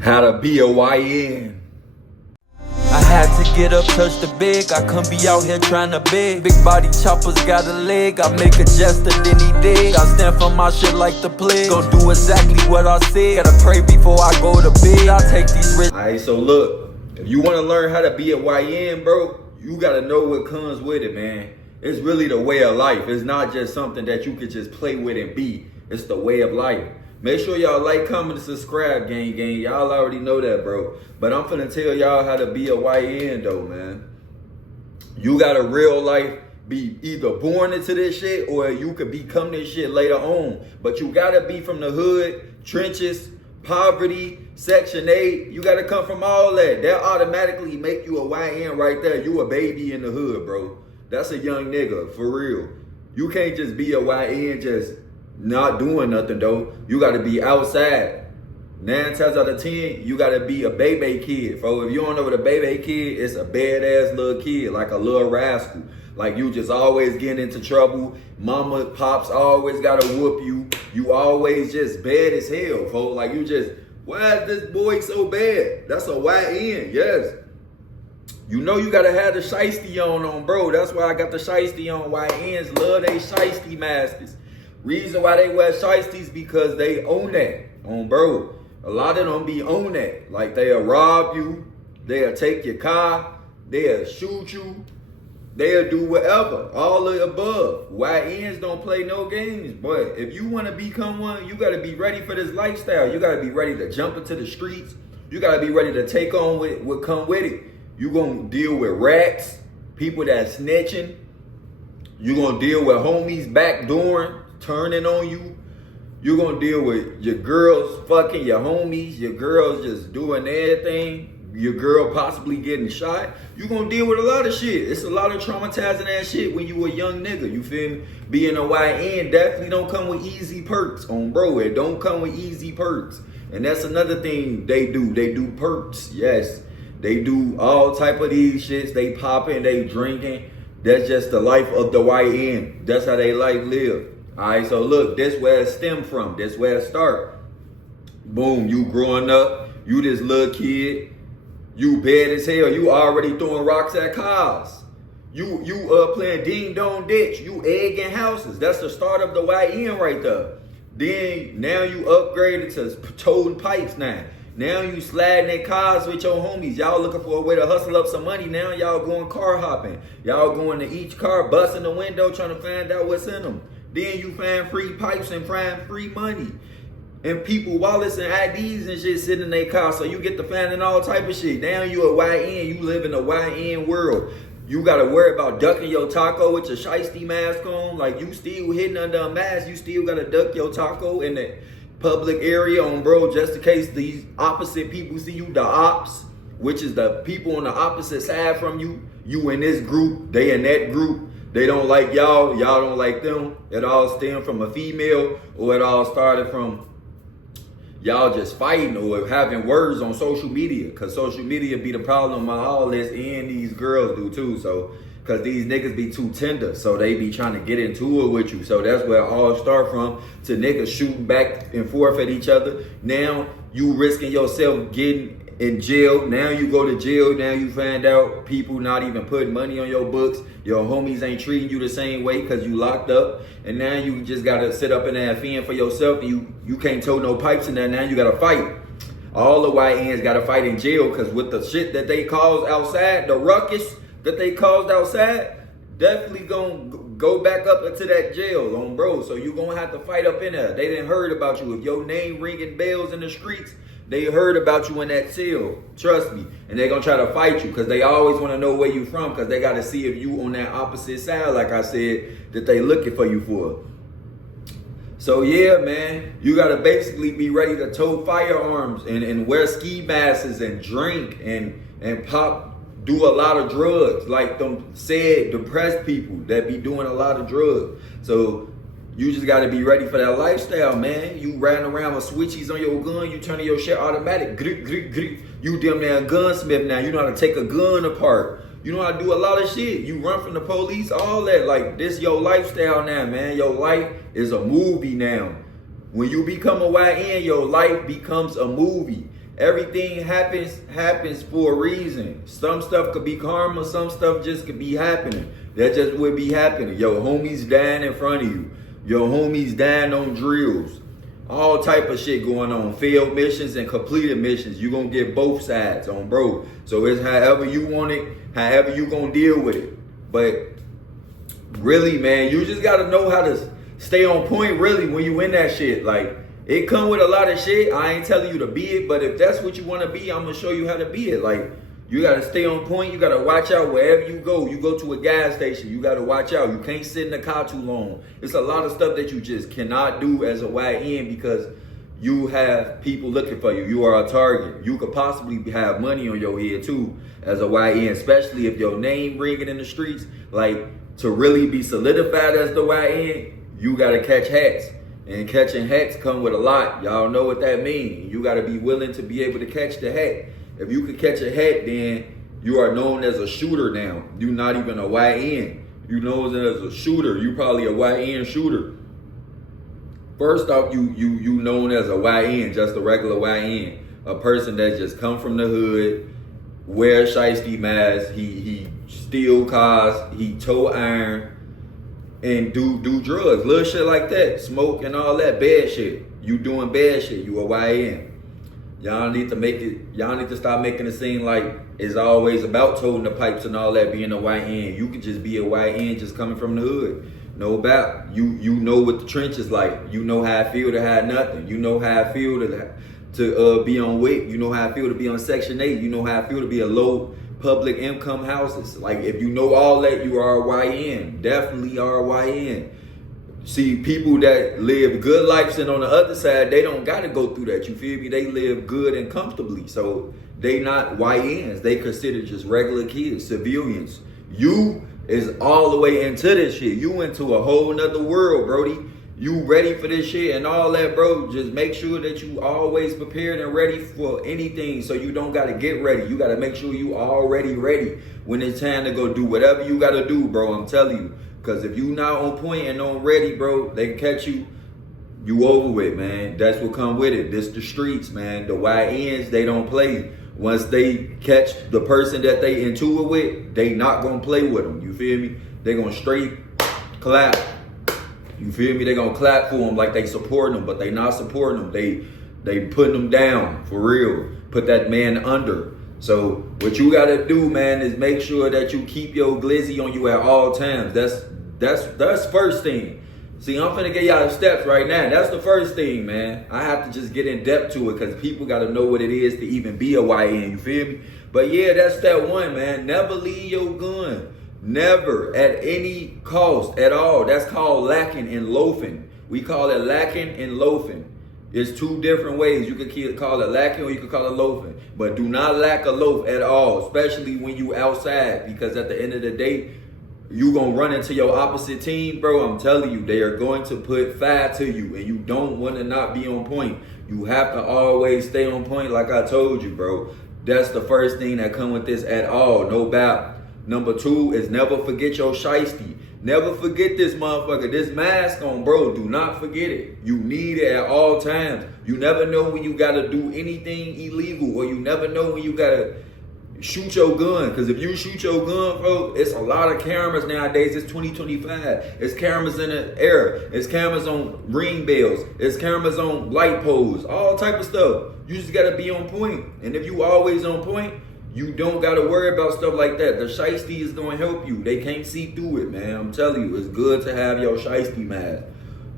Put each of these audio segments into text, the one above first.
How to be a YN. I had to get up, touch the big. I can't be out here trying to beg. Big body choppers got a leg. I make a gesture, then he dig. I stand for my shit like the plague. Gon' do exactly what I said. Gotta pray before I go to bed. I take these risks. Alright, so look, if you want to learn how to be a YN, bro, you gotta know what comes with it, man. It's really the way of life. It's not just something that you could just play with and be. It's the way of life. Make sure y'all like, comment, and subscribe, gang. Y'all already know that, bro. But I'm finna tell y'all how to be a YN, though, man. You gotta real life be either born into this shit or you could become this shit later on. But you gotta be from the hood, trenches, poverty, Section 8. You gotta come from all that. That automatically make you a YN right there. You a baby in the hood, bro. That's a young nigga, for real. You can't just be a YN just not doing nothing, though. You gotta be outside. 9 times out of 10, you gotta be a baby kid. So if you don't know what a baby kid, it's a badass little kid, like a little rascal. Like you just always getting into trouble. Mama, pops always gotta whoop you. You always just bad as hell, folks. Like you just, why is this boy so bad? That's a YN, yes. You know you gotta have the shiesty on, bro. That's why I got the shiesty on. YNs love they shiesty masters. Reason why they wear shiesties because they own that, bro. A lot of them be on that. Like they'll rob you, they'll take your car, they'll shoot you, they'll do whatever, all of the above. YNs don't play no games, but if you want to become one, you got to be ready for this lifestyle. You got to be ready to jump into the streets. You got to be ready to take on what come with it. You going to deal with rats, people that snitching. You going to deal with homies backdooring, turning on you. You're going to deal with your girls fucking your homies, your girls just doing everything, your girl possibly getting shot. You're going to deal with a lot of shit. It's a lot of traumatizing ass shit when you a young nigga, you feel me? Being a YN definitely don't come with easy perks, bro. It don't come with easy perks. And that's another thing they do. They do perks, yes. They do all type of these shits. They popping, they drinking. That's just the life of the YN. That's how they life live. All right, so look, this where it stem from. This where it start. Boom, you growing up, you this little kid, you bad as hell. You already throwing rocks at cars. You playing ding dong ditch. You egging houses. That's the start of the YN right there. Then now you upgraded to toting pipes now. Now you sliding in cars with your homies. Y'all looking for a way to hustle up some money. Now y'all going car hopping. Y'all going to each car, busting the window, trying to find out what's in them. Then you find free pipes and find free money. And people wallets and IDs and shit sitting in their car. So you get to finding all type of shit. Now you a YN. You live in a YN world. You got to worry about ducking your taco with your shiesty mask on. Like you still hidden under a mask. You still got to duck your taco in the public area bro. Just in case these opposite people see you. The ops, which is the people on the opposite side from you. You in this group. They in that group. They don't like y'all don't like them. It all stemmed from a female, or it all started from y'all just fighting or having words on social media. Cause social media be the problem with all this, and these girls do too. So, cause these niggas be too tender, so they be trying to get into it with you. So that's where it all start from, to niggas shooting back and forth at each other. Now you risking yourself getting in jail. Now you go to jail. Now you find out people not even putting money on your books. Your homies ain't treating you the same way because you locked up. And now you just got to sit up in there and fend for yourself. And you can't tow no pipes in there. Now you got to fight. All the YNs got to fight in jail because with the shit that they caused outside, the ruckus that they caused outside, definitely gonna go back up into that jail, bro. So you gonna have to fight up in there. They didn't heard about you. If your name ringing bells in the streets, they heard about you in that cell, trust me. And they're going to try to fight you because they always want to know where you from, because they got to see if you on that opposite side, like I said, that they looking for you for. So yeah, man, you got to basically be ready to tow firearms and wear ski masks and drink and pop, do a lot of drugs, like them said depressed people that be doing a lot of drugs. So you just gotta be ready for that lifestyle, man. You riding around with switchies on your gun, you turning your shit automatic. You damn near a gunsmith now. You know how to take a gun apart. You know how to do a lot of shit. You run from the police, all that. Like, this your lifestyle now, man. Your life is a movie now. When you become a YN, your life becomes a movie. Everything happens for a reason. Some stuff could be karma, some stuff just could be happening. That just would be happening. Your homies dying in front of you. Your homies dying on drills. All type of shit going on. Failed missions and completed missions. You gonna get both sides on, bro. So it's however you want it, however you gonna deal with it. But really, man, you just gotta know how to stay on point, really, when you in that shit. Like, it come with a lot of shit. I ain't telling you to be it, but if that's what you want to be, I'm gonna show you how to be it. Like, you gotta stay on point. You gotta watch out wherever you go. You go to a gas station, you gotta watch out. You can't sit in the car too long. It's a lot of stuff that you just cannot do as a YN because you have people looking for you. You are a target. You could possibly have money on your head too as a YN, especially if your name ringing in the streets. Like, to really be solidified as the YN, you gotta catch hats. And catching hats come with a lot. Y'all know what that means. You gotta be willing to be able to catch the hat. If you could catch a hat, then you are known as a shooter now. You're not even a YN. You known as a shooter. You probably a YN shooter. First off, you known as a YN, just a regular YN. A person that just come from the hood, wear shiesty mask, he steal cars, he tow iron, and do drugs, little shit like that, smoke and all that bad shit. You doing bad shit, you a YN. Y'all need to stop making it seem like it's always about toting the pipes and all that, being a YN. You could just be a YN just coming from the hood. No about you know what the trench is like. You know how I feel to have nothing. You know how I feel to be on WIC. You know how I feel to be on Section 8. You know how I feel to be a low public income houses. Like, if you know all that, you are a YN. Definitely are a YN. See, people that live good lives and on the other side, they don't got to go through that. You feel me? They live good and comfortably. So they not YNs. They consider just regular kids, civilians. You is all the way into this shit. You into a whole nother world, Brody. You ready for this shit and all that, bro. Just make sure that you always prepared and ready for anything, so you don't got to get ready. You got to make sure you already ready when it's time to go do whatever you got to do, bro. I'm telling you. Because if you not on point and on ready, bro, they can catch you. You over with, man. That's what come with it. This the streets, man. The YNs, they don't play. Once they catch the person that they into it with, they not going to play with them. You feel me? They going to straight clap. You feel me? They going to clap for them like they supporting them, but they not supporting them. They putting them down, for real. Put that man under. So what you gotta do, man, is make sure that you keep your glizzy on you at all times. That's first thing. See, I'm finna get y'all the steps right now. That's the first thing, man. I have to just get in depth to it because people gotta know what it is to even be a YN. You feel me? But yeah, that's step one, man. Never leave your gun. Never, at any cost at all. That's called lacking and loafing. We call it lacking and loafing. It's two different ways. You could call it lacking or you could call it loafing. But do not lack a loaf at all, especially when you outside, because at the end of the day, you going to run into your opposite team, bro. I'm telling you, they are going to put fire to you, and you don't want to not be on point. You have to always stay on point like I told you, bro. That's the first thing that come with this at all, no doubt. Number two is never forget your shiesty. Never forget this motherfucker. This mask on, bro. Do not forget it. You need it at all times. You never know when you gotta do anything illegal, or you never know when you gotta shoot your gun. Because if you shoot your gun, bro, it's a lot of cameras nowadays. It's 2025. It's cameras in the air. It's cameras on ring bells. It's cameras on light poles. All type of stuff. You just gotta be on point. And if you always on point, you don't got to worry about stuff like that. The shiesty is going to help you. They can't see through it, man. I'm telling you, it's good to have your shiesty mask.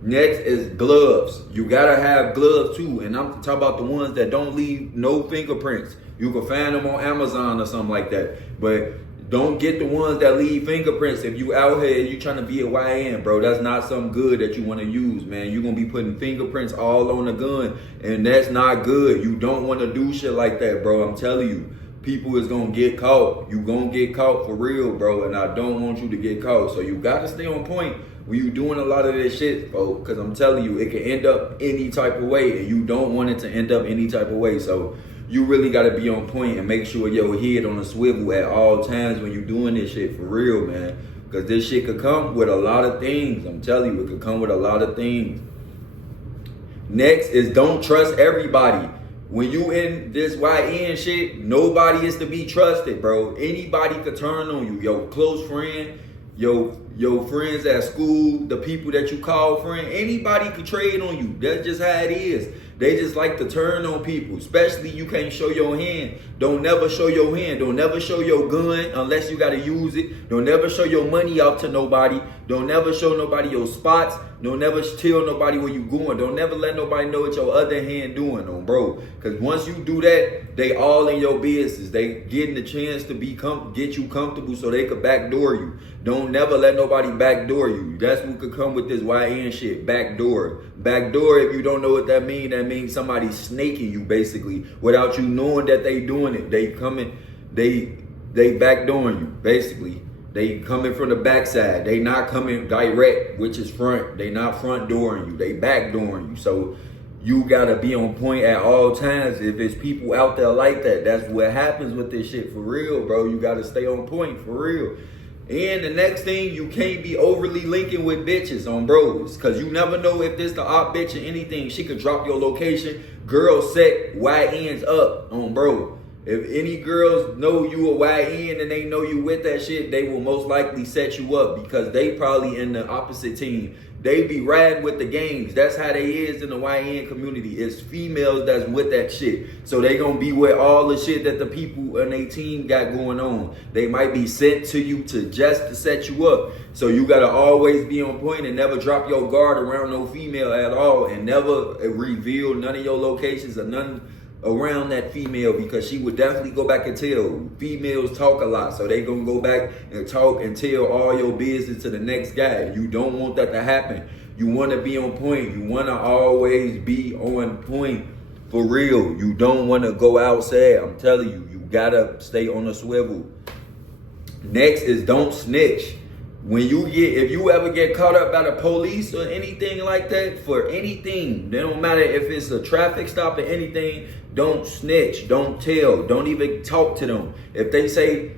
Next is gloves. You got to have gloves too. And I'm talking about the ones that don't leave no fingerprints. You can find them on Amazon or something like that. But don't get the ones that leave fingerprints. If you out here and you trying to be a YN, bro, that's not something good that you want to use, man. You're going to be putting fingerprints all on the gun. And that's not good. You don't want to do shit like that, bro. I'm telling you. People is gonna get caught. You gonna get caught for real, bro. And I don't want you to get caught. So you gotta stay on point when you doing a lot of this shit, bro. Because I'm telling you, it can end up any type of way, and you don't want it to end up any type of way. So you really gotta be on point and make sure your head on a swivel at all times when you doing this shit for real, man. Because this shit could come with a lot of things. I'm telling you, it could come with a lot of things. Next is don't trust everybody. when you in this YN shit, nobody is to be trusted, bro. Anybody could turn on you. Your close friend, your friends at school, the people that you call friend, anybody could trade on you. That's just how it is. They just like to turn on people, especially you can't show your hand. Don't never show your hand. Don't never show your gun unless you got to use it. Don't never show your money out to nobody. Don't never show nobody your spots. Don't never tell nobody where you going. Don't never let nobody know what your other hand doing on, bro. Because once you do that, they all in your business. They getting the chance to get you comfortable so they could backdoor you. Don't never let nobody backdoor you. That's what could come with this YN shit. Backdoor. Backdoor, if you don't know what that means somebody snaking you basically without you knowing that they doing it. They backdooring you basically. They coming from the backside. They not coming direct, which is front. They not front dooring you. They backdooring you. So you gotta be on point at all times. If it's people out there like that, that's what happens with this shit for real, bro. You gotta stay on point for real. And the next thing, you can't be overly linking with bitches on bros. Cause you never know if this the op bitch or anything. She could drop your location. Girls set YNs up on bro. If any girls know you a YN and they know you with that shit, they will most likely set you up because they probably in the opposite team. They be riding with the gangs. That's how they is in the YN community. It's females that's with that shit. So they gonna be with all the shit that the people in their team got going on. They might be sent to you just to set you up. So you gotta always be on point and never drop your guard around no female at all and never reveal none of your locations or none around that female because she would definitely go back and tell. Females talk a lot, so they gonna go back and talk and tell all your business to the next guy. You don't want that to happen. You want to be on point. You want to always be on point for real. You don't want to go outside. I'm telling you, you gotta stay on the swivel. Next is don't snitch. If you ever get caught up by the police or anything like that, for anything, it don't matter if it's a traffic stop or anything, don't snitch, don't tell, don't even talk to them. If they say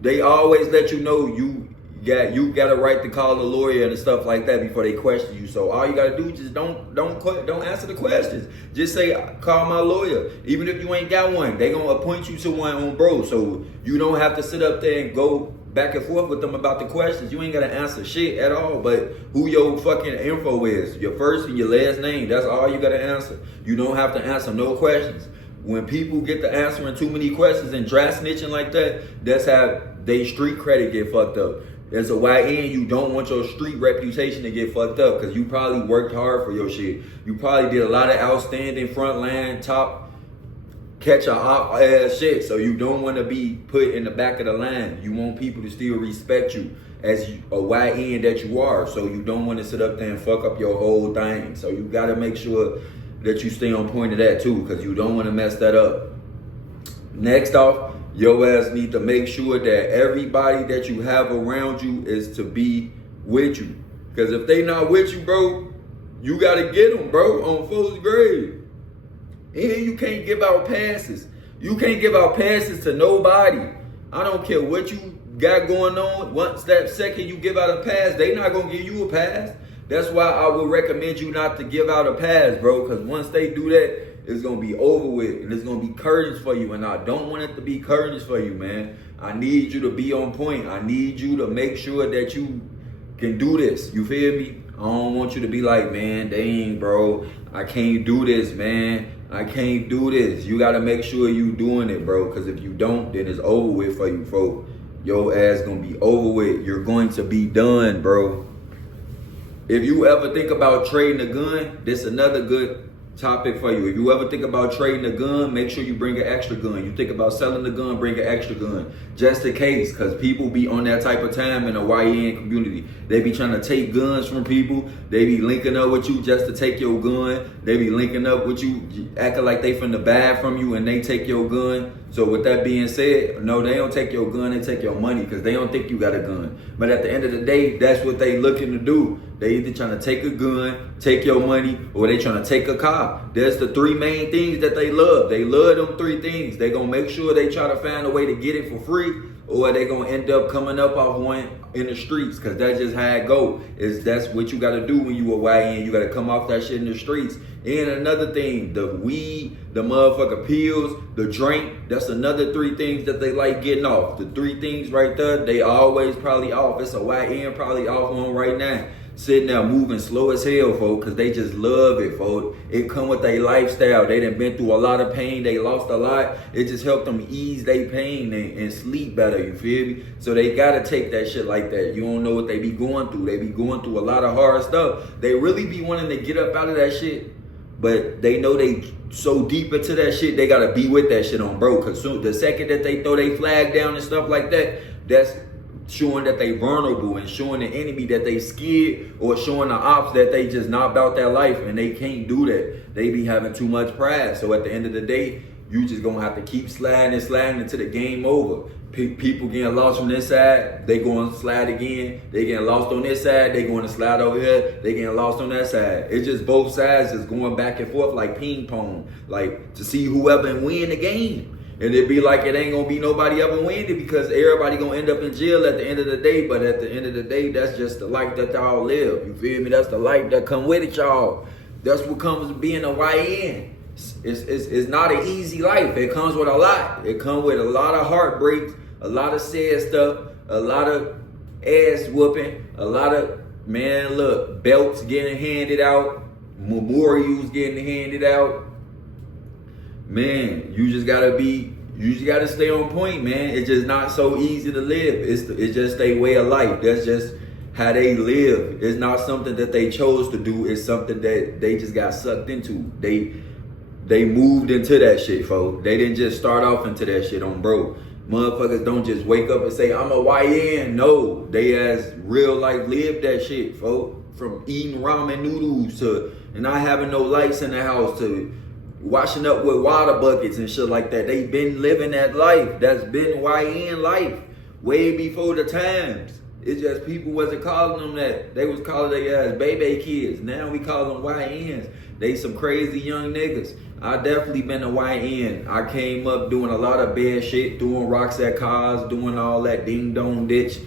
they always let you know you got a right to call a lawyer and stuff like that before they question you. So all you gotta do is just don't answer the questions. Just say, call my lawyer. Even if you ain't got one, they gonna appoint you to one on bro. So you don't have to sit up there and go back and forth with them about the questions. You ain't gotta answer shit at all, but who your fucking info is, your first and your last name, that's all you gotta answer. You don't have to answer no questions. When people get to answering too many questions and dry snitching like that, that's how they street credit get fucked up. As a YN, you don't want your street reputation to get fucked up because you probably worked hard for your shit. You probably did a lot of outstanding front line, top catch a hot ass shit, so you don't want to be put in the back of the line. You want people to still respect you as a YN that you are, so you don't want to sit up there and fuck up your whole thing. So you got to make sure that you stay on point of that too, because you don't want to mess that up. Next off, your ass need to make sure that everybody that you have around you is to be with you, because if they not with you, bro, you got to get them, bro, on first grade. And you can't give out passes. You can't give out passes to nobody. I don't care what you got going on. Once that second you give out a pass, they not gonna give you a pass. That's why I would recommend you not to give out a pass, bro. Because once they do that, it's gonna be over with, and it's gonna be curtains for you. And I don't want it to be curtains for you, man. I need you to be on point. I need you to make sure that you can do this. You feel me? I don't want you to be like, man, dang, bro, I can't do this, man. I can't do this. You gotta make sure you doing it, bro. Cause if you don't, then it's over with for you, folks. Your ass gonna be over with. You're going to be done, bro. If you ever think about trading a gun, this is another good topic for you. If you ever think about trading a gun, make sure you bring an extra gun. You think about selling the gun, bring an extra gun. Just in case, because people be on that type of time in the YN community. They be trying to take guns from people. They be linking up with you just to take your gun. They be linking up with you, acting like they finna buy from you and they take your gun. So with that being said, no, they don't take your gun, they take your money because they don't think you got a gun. But at the end of the day, that's what they looking to do. They either trying to take a gun, take your money, or they trying to take a car. That's the three main things that they love. They love them three things. They gonna make sure they try to find a way to get it for free, or they gonna end up coming up off one in the streets, cause that's just how it go. That's what you gotta do when you a YN. You gotta come off that shit in the streets. And another thing, the weed, the motherfucker pills, the drink, that's another 3 things that they like getting off. The 3 things right there, they always probably off. It's a YN probably off one right now. Sitting there moving slow as hell, folks, because they just love it, folks. It come with their lifestyle. They done been through a lot of pain. They lost a lot. It just helped them ease their pain and sleep better, you feel me? So they got to take that shit like that. You don't know what they be going through. They be going through a lot of hard stuff. They really be wanting to get up out of that shit, but they know they so deep into that shit, they got to be with that shit on, bro. Because the second that they throw their flag down and stuff like that, that's showing that they vulnerable and showing the enemy that they scared, or showing the ops that they just not about that life and they can't do that. They be having too much pride. So at the end of the day, you just gonna have to keep sliding until the game over. People getting lost from this side, they going to slide again. They getting lost on this side, they going to slide over here. They getting lost on that side. It's just both sides just going back and forth like ping pong, like to see whoever win the game. And it be like it ain't gonna be nobody ever win it, because everybody gonna end up in jail at the end of the day. But at the end of the day, that's just the life that y'all live. You feel me? That's the life that come with it, y'all. That's what comes with being a YN. It's not an easy life. It comes with a lot. It comes with a lot of heartbreaks, a lot of sad stuff, a lot of ass whooping, a lot of, man, look, belts getting handed out, memorials getting handed out. Man, you just gotta stay on point, man. It's just not so easy to live. It's just a way of life. That's just how they live. It's not something that they chose to do. It's something that they just got sucked into. They moved into that shit, folks. They didn't just start off into that shit on bro. Motherfuckers don't just wake up and say, I'm a YN. No, they as real life lived that shit, folks. From eating ramen noodles to not having no lights in the house to washing up with water buckets and shit like that. They been living that life. That's been YN life way before the times. It's just people wasn't calling them that. They was calling their ass baby kids. Now we call them YNs. They some crazy young niggas. I definitely been a YN. I came up doing a lot of bad shit, throwing rocks at cars, doing all that ding dong ditch,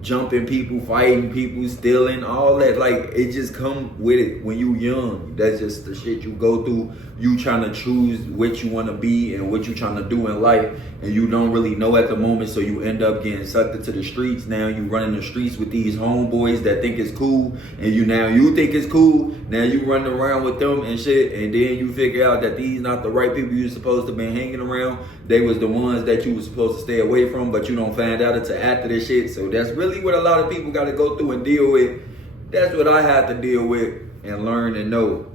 jumping people, fighting people, stealing, all that. Like, it just come with it when you young. That's just the shit you go through. You trying to choose what you want to be and what you trying to do in life, and you don't really know at the moment, so you end up getting sucked into the streets. Now you running the streets with these homeboys that think it's cool, and you think it's cool. Now you running around with them and shit, and then you figure out that these not the right people you're supposed to be hanging around. They was the ones that you was supposed to stay away from, but you don't find out until after this shit. So that's really what a lot of people got to go through and deal with. That's what I had to deal with and learn and know.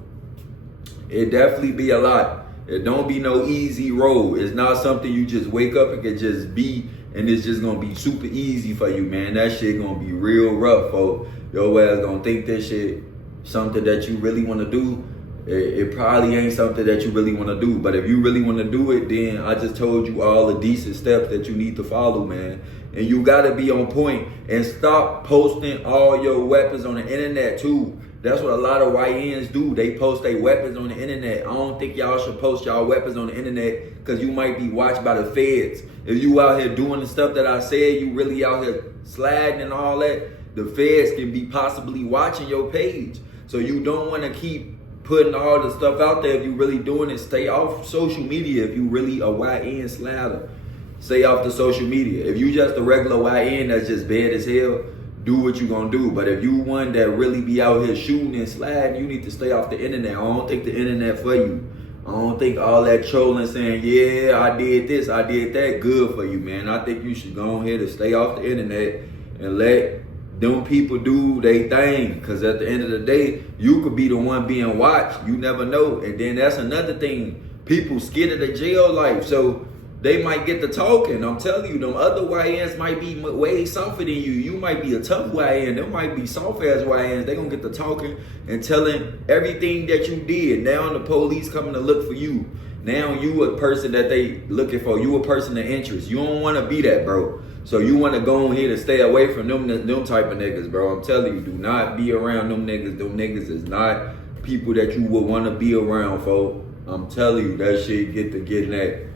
It definitely be a lot. It don't be no easy road. It's not something you just wake up and can just be, and it's just gonna be super easy for you, man. That shit gonna be real rough, folks. Your ass gonna think this shit something that you really wanna do. It probably ain't something that you really wanna do. But if you really wanna do it, then I just told you all the decent steps that you need to follow, man. And you gotta be on point and stop posting all your weapons on the internet too. That's what a lot of YNs do. They post their weapons on the internet. I don't think y'all should post y'all weapons on the internet, because you might be watched by the feds. If you out here doing the stuff that I said, you really out here sliding and all that, the feds can be possibly watching your page. So you don't want to keep putting all the stuff out there. If you really doing it, stay off social media. If you really a YN slider, stay off the social media. If you just a regular YN that's just bad as hell, do what you gonna do. But if you one that really be out here shooting and sliding, you need to stay off the internet. I don't think the internet for you. I don't think all that trolling saying, yeah, I did this, I did that, good for you, man. I think you should go ahead and stay off the internet and let them people do their thing. Because at the end of the day, you could be the one being watched. You never know. And then that's another thing. People scared of the jail life. So they might get to talking. I'm telling you, them other YNs might be way softer than you. You might be a tough YN. Them might be soft ass YNs. They gonna get to talking and telling everything that you did. Now the police coming to look for you. Now you a person that they looking for. You a person of interest. You don't want to be that, bro. So you want to go on here to stay away from them type of niggas, bro. I'm telling you, do not be around them niggas. Them niggas is not people that you would want to be around, folks. I'm telling you, that shit get to getting that.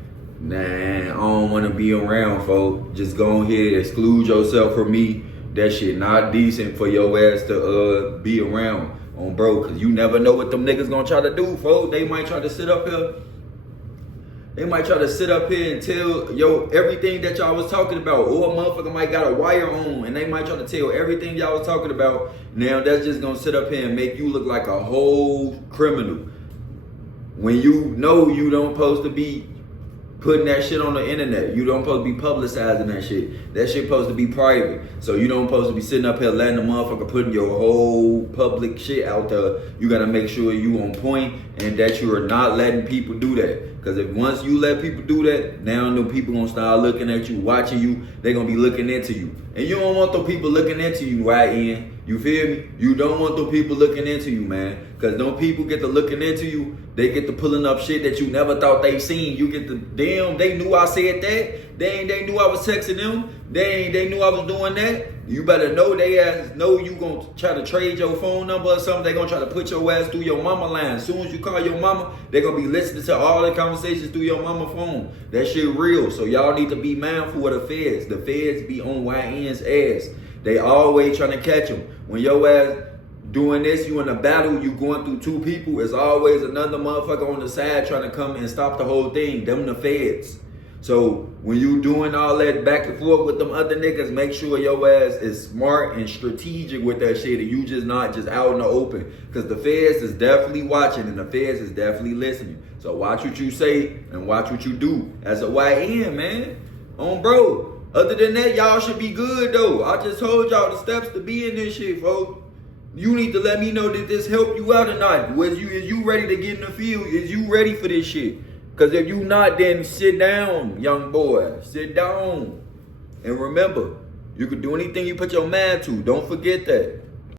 Nah, I don't want to be around, folks. Just go ahead, exclude yourself from me. That shit not decent for your ass to be around on bro, cause you never know what them niggas gonna try to do, folks. They might try to sit up here. They might try to sit up here and tell everything that y'all was talking about, or a motherfucker might got a wire on, and they might try to tell everything y'all was talking about. Now that's just gonna sit up here and make you look like a whole criminal. When you know you don't supposed to be putting that shit on the internet. You don't supposed to be publicizing that shit. That shit supposed to be private. So you don't supposed to be sitting up here letting the motherfucker putting your whole public shit out there. You gotta make sure you on point and that you are not letting people do that. Cause if once you let people do that, now the people gonna start looking at you, watching you. They gonna be looking into you. And you don't want those people looking into you, YN. You feel me? You don't want those people looking into you, man. Cause those people get to looking into you, they get to pulling up shit that you never thought they seen. You get to, damn, they knew I said that. They knew I was texting them. They knew I was doing that. You better know they ass know you gonna try to trade your phone number or something. They gonna try to put your ass through your mama line. As soon as you call your mama, they gonna be listening to all the conversations through your mama phone. That shit real. So y'all need to be mindful of the feds. The feds be on YN's ass. They always trying to catch them. When your ass doing this, you in a battle, you going through two people, it's always another motherfucker on the side trying to come and stop the whole thing. Them the feds. So when you doing all that back and forth with them other niggas, make sure your ass is smart and strategic with that shit and you just not just out in the open. Cause the feds is definitely watching and the feds is definitely listening. So watch what you say and watch what you do as a YN, man. On bro. Other than that, y'all should be good though. I just told y'all the steps to be in this shit, folks. You need to let me know that this help you out or not. Is you ready to get in the field? Is you ready for this shit? Because if you not, then sit down, young boy. Sit down. And remember, you can do anything you put your mind to. Don't forget that.